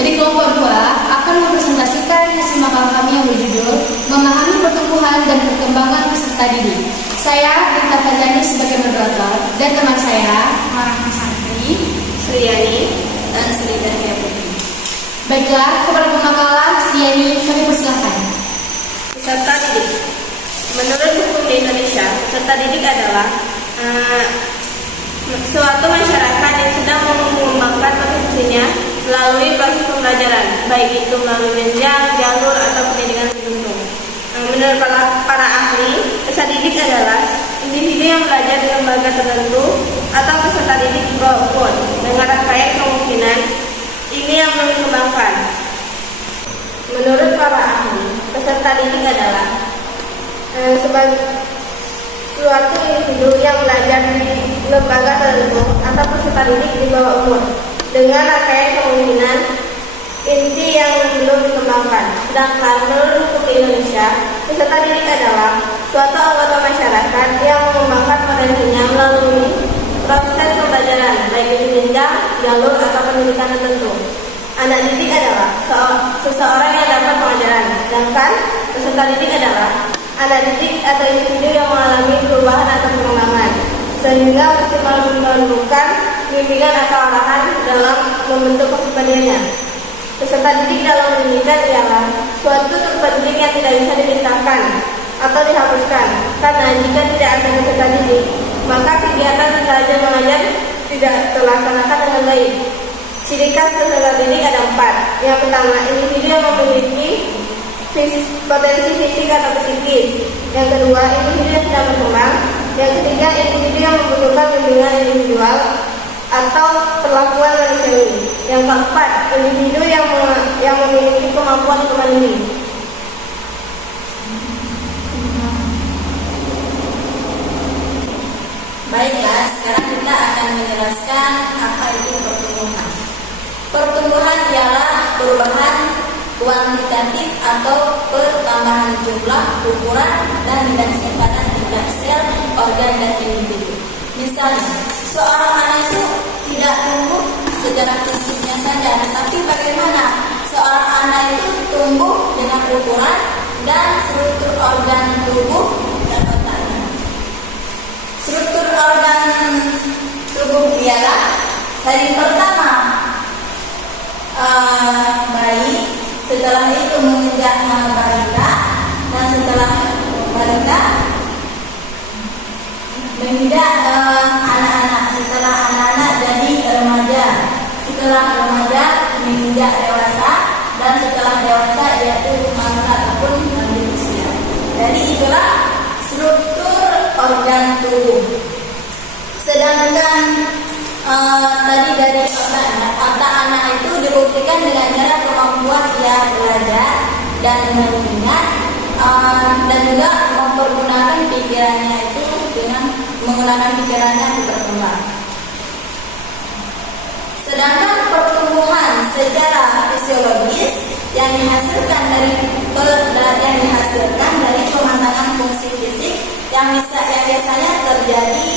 Jadi kelompok 2 akan mempresentasikan hasil makalah kami yang berjudul Memahami Pertumbuhan dan Perkembangan Peserta Didik. Saya Rita Fajani sebagai moderator dan teman saya Marahma Santri, Suryani, dan Sri Dahlia Putri. Baiklah, kepada pemakalah Sriani kami persilahkan. Peserta didik. Menurut hukum di Indonesia, peserta didik adalah suatu masyarakat yang sedang mengembangkan potensinya melalui proses pembelajaran, baik itu melalui jenjang, jalur, atau pendidikan tertentu. Menurut para ahli, peserta didik adalah individu yang belajar di lembaga tertentu atau peserta didik di bawah umur dengan rangkaian kemungkinan ini yang belum dikembangkan. Menurut para ahli, peserta didik adalah sebagai suatu individu yang belajar di lembaga tertentu atau peserta didik di bawah umur dengan rangkaian kemungkinan inti yang belum dikembangkan. Sedangkan menurut hukum di Indonesia, peserta didik adalah suatu anggota masyarakat yang mengembangkan potensinya melalui proses pembelajaran, baik itu jenjang, jalur, atau pendidikan tertentu. Anak didik adalah seseorang yang dapat pengajaran, sedangkan peserta didik adalah anak didik atau individu yang mengalami perubahan atau pengembangan, sehingga maksimal memerlukan bimbingan atau arahan dalam membentuk kepribadiannya. Peserta didik dalam pendidikan ialah suatu terpenting yang tidak bisa dipisahkan atau dihapuskan, karena jika tidak ada peserta didik, maka kegiatan belajar mengajar tidak terlaksanakan dengan baik. Ciri khas peserta didik ada 4. Yang pertama, individu yang memiliki potensi fisik atau psikis. Yang kedua, individu yang sedang berkembang. Yang ketiga, individu yang membutuhkan bimbingan individual atau perlakuan manusiawi. Yang keempat, individu yang memiliki kemampuan mandiri. Baiklah, sekarang kita akan menjelaskan apa itu pertumbuhan. Pertumbuhan ialah perubahan kuantitatif atau pertambahan jumlah, ukuran, dan bidang simpanan tingkat sel, organ, dan individu. Misalnya, seorang anak itu tidak tumbuh secara fisiknya saja, tetapi bagaimana seorang anak itu tumbuh dengan ukuran dan struktur organ tubuh dan otaknya. Struktur organ tubuh ialah dari pertama bayi, setelah itu menginjak balita, dan setelah balita menginjak anak-anak, setelah anak-anak jadi remaja, setelah remaja menginjak dewasa, dan setelah dewasa yaitu manula ataupun lanjut usia. Jadi itulah struktur organ tubuh. Sedangkan tadi dari otak anak itu dibuktikan dengan cara kemampuan ia belajar dan mengingat, dan juga mempergunakan pikirannya itu dengan menggunakan pikirannya untuk berkembang. Sedangkan pertumbuhan secara fisiologis yang dihasilkan dari pematangan fungsi fisik yang biasanya terjadi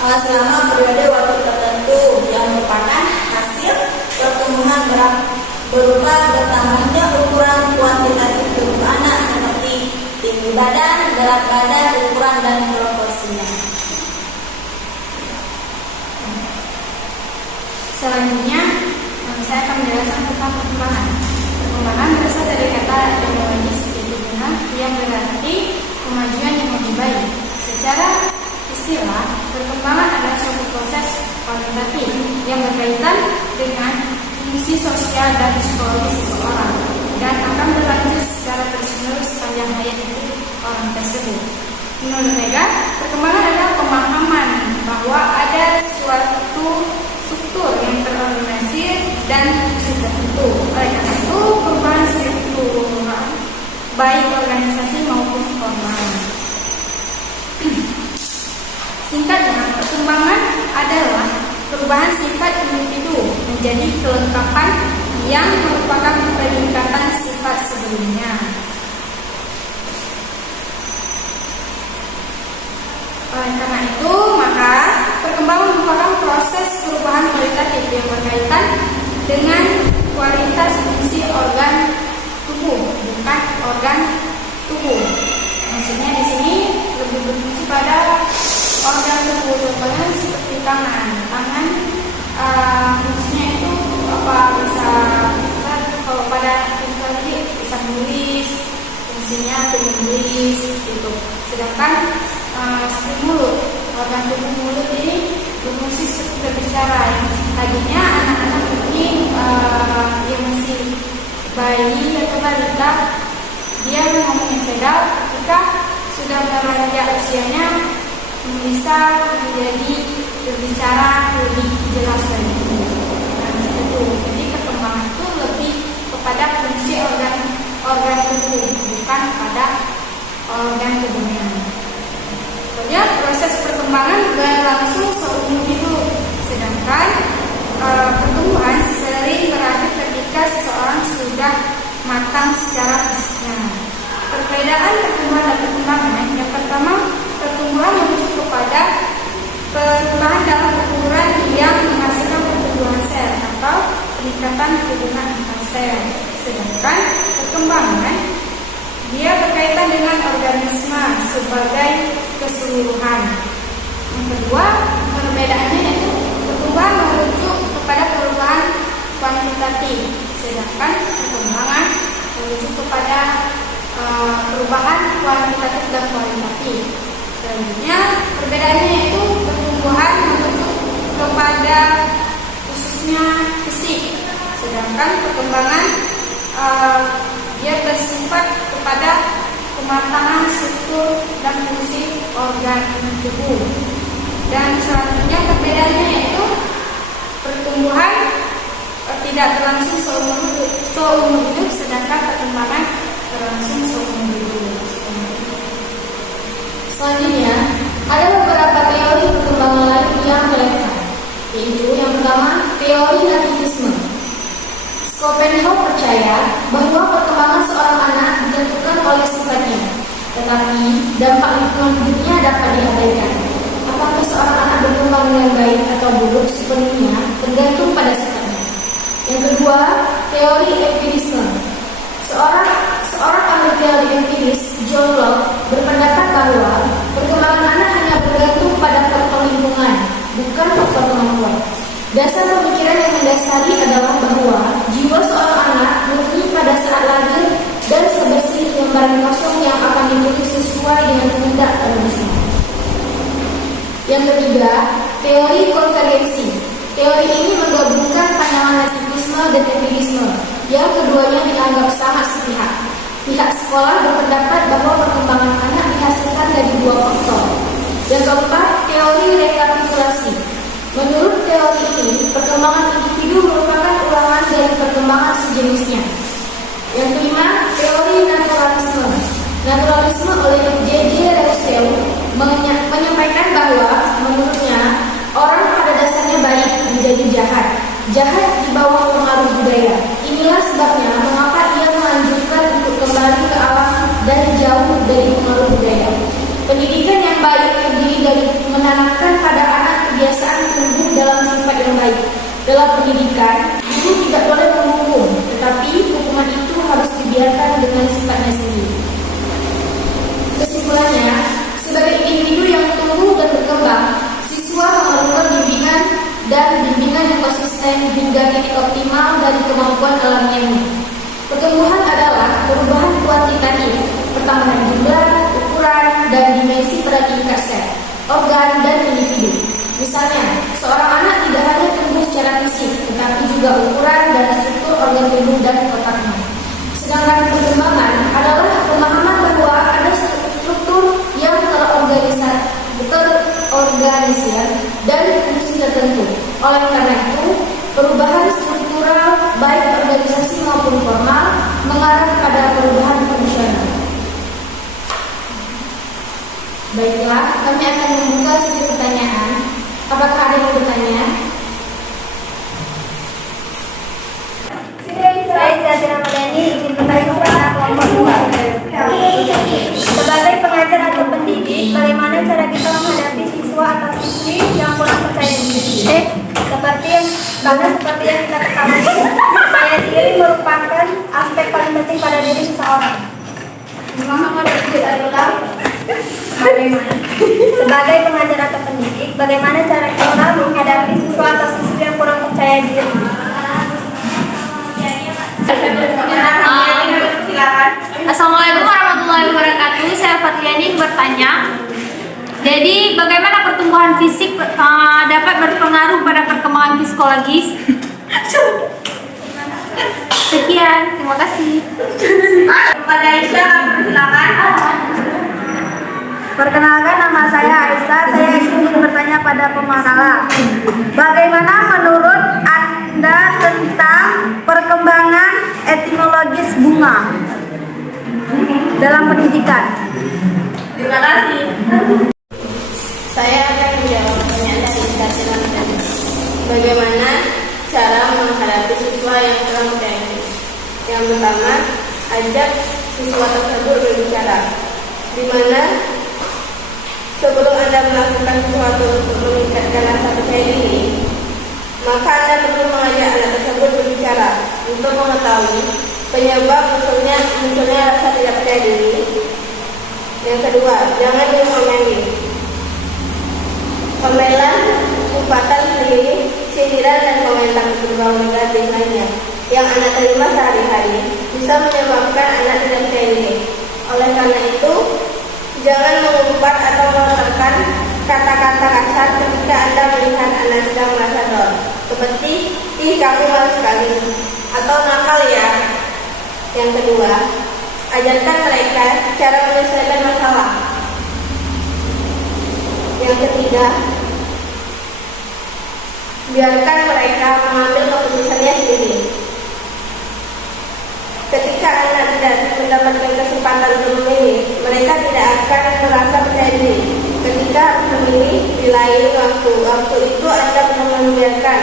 selama periode waktu tertentu, yang merupakan hasil pertumbuhan berupa bertambahnya ukuran kuantitatif tubuh anak seperti tinggi badan, berat badan, ukuran, dan proporsinya. Selanjutnya, saya akan menjelaskan tentang perkembangan. Perkembangan berasal dari kata etymologis yaitu guna, yang berarti kemajuan yang lebih baik. Secara istilah, perkembangan adalah suatu proses kualitatif yang berkaitan dengan fungsi sosial dan psikologis seseorang dan akan berlanjut secara terus-menerus sepanjang hayat hidup orang tersebut. Menurut Mega, perkembangan adalah pemahaman bahwa ada suatu struktur yang terorganisir dan fungsi tertentu. Oleh karena itu, perubahan struktural baik organisasi maupun formal. Singkatnya, perkembangan adalah perubahan sifat individu menjadi kelengkapan yang merupakan peningkatan sifat sebelumnya. Oleh karena itu, maka perkembangan merupakan proses perubahan kualitatif yang berkaitan dengan kualitas Maksudnya di sini lebih berfungsi pada organ tubuh, contohnya seperti tangan. Tangan fungsinya itu apa, bisa kalau pada tadi bisa menulis, fungsinya untuk menulis gitu. Sedangkan seperti mulut, organ tubuh mulut ini berfungsi seperti berbicara. Tadinya anak-anak mungkin yang masih bayi atau balita, dia ngomong yang sedap, ketika sudah beranjak usianya bisa menjadi berbicara lebih jelas lagi. Nah, itu. Jadi perkembangan itu lebih kepada fungsi organ tubuh, bukan pada organ tubuhnya. Soalnya proses perkembangan berlangsung seumur hidup, sedangkan pertumbuhan sering berakhir ketika seseorang sudah matang secara fisiknya. Perbedaan pertumbuhan dan perkembangan, yang pertama, pertumbuhan merujuk kepada perkembangan dalam ukuran yang menghasilkan pertumbuhan sel atau peningkatan hubungan antar sel. Sedangkan perkembangan dia berkaitan dengan organisme sebagai keseluruhan. Yang kedua, perbedaannya yaitu pertumbuhan merujuk kepada perubahan kuantitatif, sedangkan perkembangan merujuk kepada perubahan kuantitatif dan kualitatif. Selanjutnya, perbedaannya yaitu pertumbuhan merujuk kepada khususnya fisik, sedangkan perkembangan dia bersifat kepada kematangan struktur dan fungsi organ tubuh. Dan selanjutnya perbedaannya yaitu pertumbuhan tidak berlangsung seumur hidup, sedangkan perkembangan berlangsung seumur hidup. Selanjutnya, ada beberapa teori perkembangan lain yang relevan, yaitu yang pertama, teori nativisme. Schopenhauer percaya bahwa perkembangan seorang anak ditentukan oleh sifatnya, tetapi dampak lingkungan hidupnya dapat diabaikan. Apakah seorang anak berkembang dengan baik atau buruk sepenuhnya tergantung pada sifatnya. Yang kedua, teori empirisme. Seorang ahli teori empiris, John Locke, berpendapat bahwa perkembangan anak hanya bergantung pada faktor lingkungan, bukan faktor kemampuan. Dasar pemikiran yang mendasari adalah bahwa jiwa seorang anak murni pada saat lahir dan sebersih lembaran kosong yang akan ditulis sesuai dengan kehendak organisme. Yang ketiga, teori konvergensi. Teori ini menggabungkan pandangan nativisme dan empirisme, yang keduanya dianggap sangat sepihak. Pihak sekolah berpendapat bahwa perkembangan anak dihasilkan dari dua faktor. Yang keempat, teori rekapitulasi. Menurut teori ini, perkembangan individu merupakan ulangan dari perkembangan sejenisnya. Yang kelima, teori naturalisme. Naturalisme oleh J.J. Rousseau menyampaikan bahwa menurutnya orang pada dasarnya baik menjadi jahat di bawah pengaruh budaya. Inilah sebabnya mengapa ia menganjurkan untuk kembali ke alam dan jauh dari pengaruh budaya. Pendidikan yang baik terdiri dari menanamkan pada anak kebiasaan tumbuh dalam sifat yang baik. Dalam pendidikan, guru tidak boleh menghukum, tetapi hukuman itu harus dibiarkan dengan sifatnya sendiri. Kesimpulannya, sebagai individu yang tumbuh dan berkembang, siswa memerlukan bimbingan dan bimbingan yang konsisten hingga titik optimal dari kemampuan alamiahnya. Pertumbuhan adalah perubahan kuantitatif, pertambahan jumlah, ukuran, dan dimensi pada tingkat sel, organ, dan individu. Misalnya, seorang anak tidak hanya tumbuh secara fisik, tetapi juga ukuran dan struktur organ tubuh dan otaknya. Sedangkan perkembangan adalah pemahaman bahwa ada struktur yang terorganisir dan fungsi tertentu. Oleh karena itu, perubahan struktural baik organisasi maupun formal mengarah pada perubahan fungsional. Baiklah, kami akan membuka sesi pertanyaan. Apakah ada yang bertanya? Saya Zati Ramadhani ingin bertanya kepada kelompok 2. Sebagai pengajar atau pendidik, bagaimana cara kita menghadapi siswa atau siswi yang kurang percaya diri? Seperti yang kita ketahui, percaya diri merupakan aspek paling penting pada diri seseorang. Muhammad adalah bagaimana? Sebagai pengajar atau pendidik, bagaimana cara kita menghadapi siswa atau siswi yang kurang percaya diri? Assalamualaikum warahmatullahi wabarakatuh. Saya Fatliani bertanya. Jadi, bagaimana pertumbuhan fisik dapat berpengaruh pada perkembangan psikologis? Sekian, terima kasih. Kepada Aisyah, silakan. Perkenalkan, nama saya Aisyah. Saya ingin bertanya pada pemanala. Bagaimana menurut Anda tentang perkembangan etimologis bunga dalam pendidikan? Terima kasih. Saya akan menjawab pertanyaan dari Ustaz tadi. Bagaimana cara menghadapi siswa yang kurang percaya diri? Yang pertama, ajak siswa tersebut berbicara, di mana sebelum Anda melakukan sesuatu untuk meningkatkan rasa percaya diri, maka Anda perlu mengajak anak tersebut berbicara untuk mengetahui penyebab munculnya rasa tidak percaya diri. Yang kedua, jangan mengomentari. Omelan, umpatan sendiri, sindiran dan komentar berbau negatif lainnya yang Anda terima sehari-hari bisa menyebabkan Anda tidak percaya diri. Oleh karena itu, jangan mengumpat atau melontarkan kata-kata kasar ketika Anda melihat Anda sedang merasa down, seperti "ih, kamu malas sekali" atau "nakal ya". Yang kedua, ajarkan mereka cara menyelesaikan masalah. Yang ketiga, biarkan mereka mengambil keputusannya sendiri. Ketika Anda tidak mendapatkan kesempatan untuk memilih, mereka tidak akan merasa percaya diri. Ketika harus memilih di lain waktu itu Anda perlu membiarkan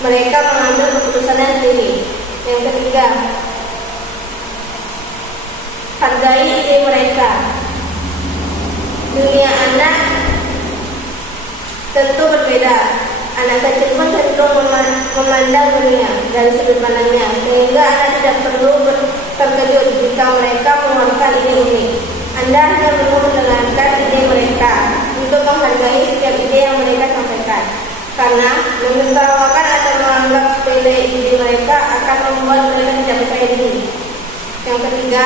mereka mengambil keputusannya sendiri. Yang ketiga, hargai ide mereka. Dunia anak tentu berbeda. Anak kecil pun cenderung memandang dunia dari sudut pandangnya, sehingga Anda tidak perlu terkejut jika mereka mengeluarkan ide ini. Anda hanya perlu mendengarkan ide mereka untuk menghargai setiap ide yang mereka sampaikan, karena menertawakan atau menganggap sepele ide mereka akan membuat mereka tidak percaya diri. Yang ketiga,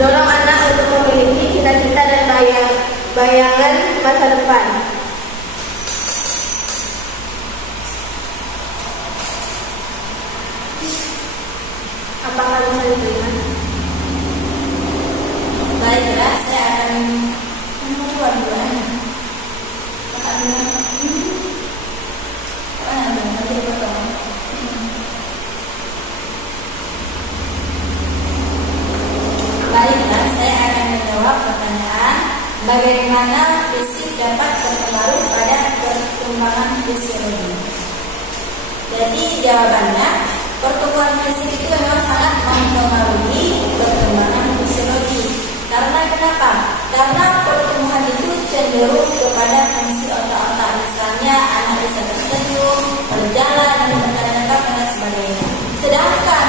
dorong anak untuk memiliki cita-cita dan bayangan masa depan. Apakah bisa diterima? Baiklah, saya akan membuat doanya. Baiklah, saya akan menjawab pertanyaan bagaimana fisik dapat berpengaruh pada perkembangan fisiologi. Jadi jawabannya, pertumbuhan fisik itu memang sangat mempengaruhi perkembangan fisiologi. Karena kenapa? Karena pertumbuhan itu cenderung kepada fungsi otak-otak. Misalnya anak bisa tersenyum, berjalan, dan bercakap dan sebagainya. Sedangkan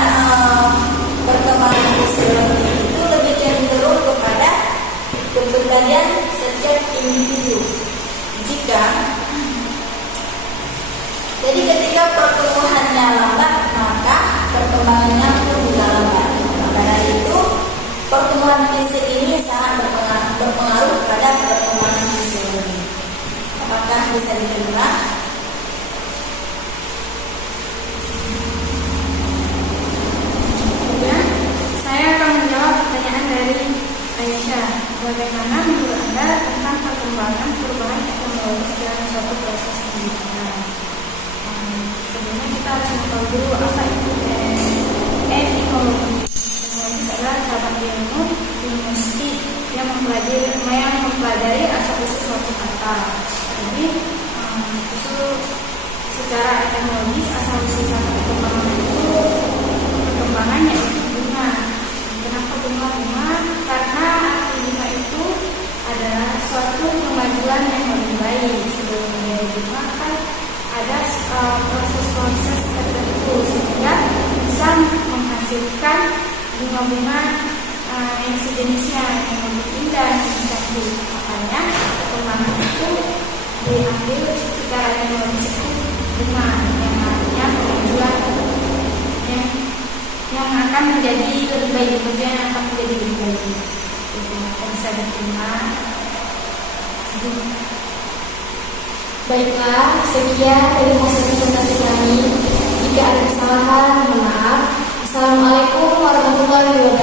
perkembangan fisiologi itu lebih cenderung kepada kepribadian setiap individu. Jadi ketika pertumbuhannya lambat, maka perkembangannya pun juga lambat. Maka dari itu, pertumbuhan fisik ini sangat berpengaruh pada perkembangan fisiologi. Apakah bisa diterima? Saya akan menjawab pertanyaan dari Aisyah. Bagaimana menurut Anda tentang perkembangan perubahan teknologi dalam suatu proses pendidikan? Sebelumnya kita harus mengetahui dulu apa itu etimologi. Etimologi adalah cabang ilmu linguistik yang mempelajari asal-usul suatu kata. Jadi usul secara etimologis asal-usul kata perkembangannya itu bunga. Kenapa bunga? Karena arti bunga itu adalah suatu kemajuan yang lebih baik. Sebelum menjadi bunga kan ada proses-proses tertentu sehingga bisa menghasilkan bunga-bunga yang sejenisnya yang lebih indah yang cantik. Makanya perkembangan itu diambil secara teknologis itu dengan yang artinya kemajuan yang akan menjadi lebih baik, kemudian yang akan menjadi lebih baik. Itu bisa diterima. Baiklah, sekian dari hasil presentasi kami. Jika ada kesalahan, mohon maaf. Assalamualaikum warahmatullahi wabarakatuh.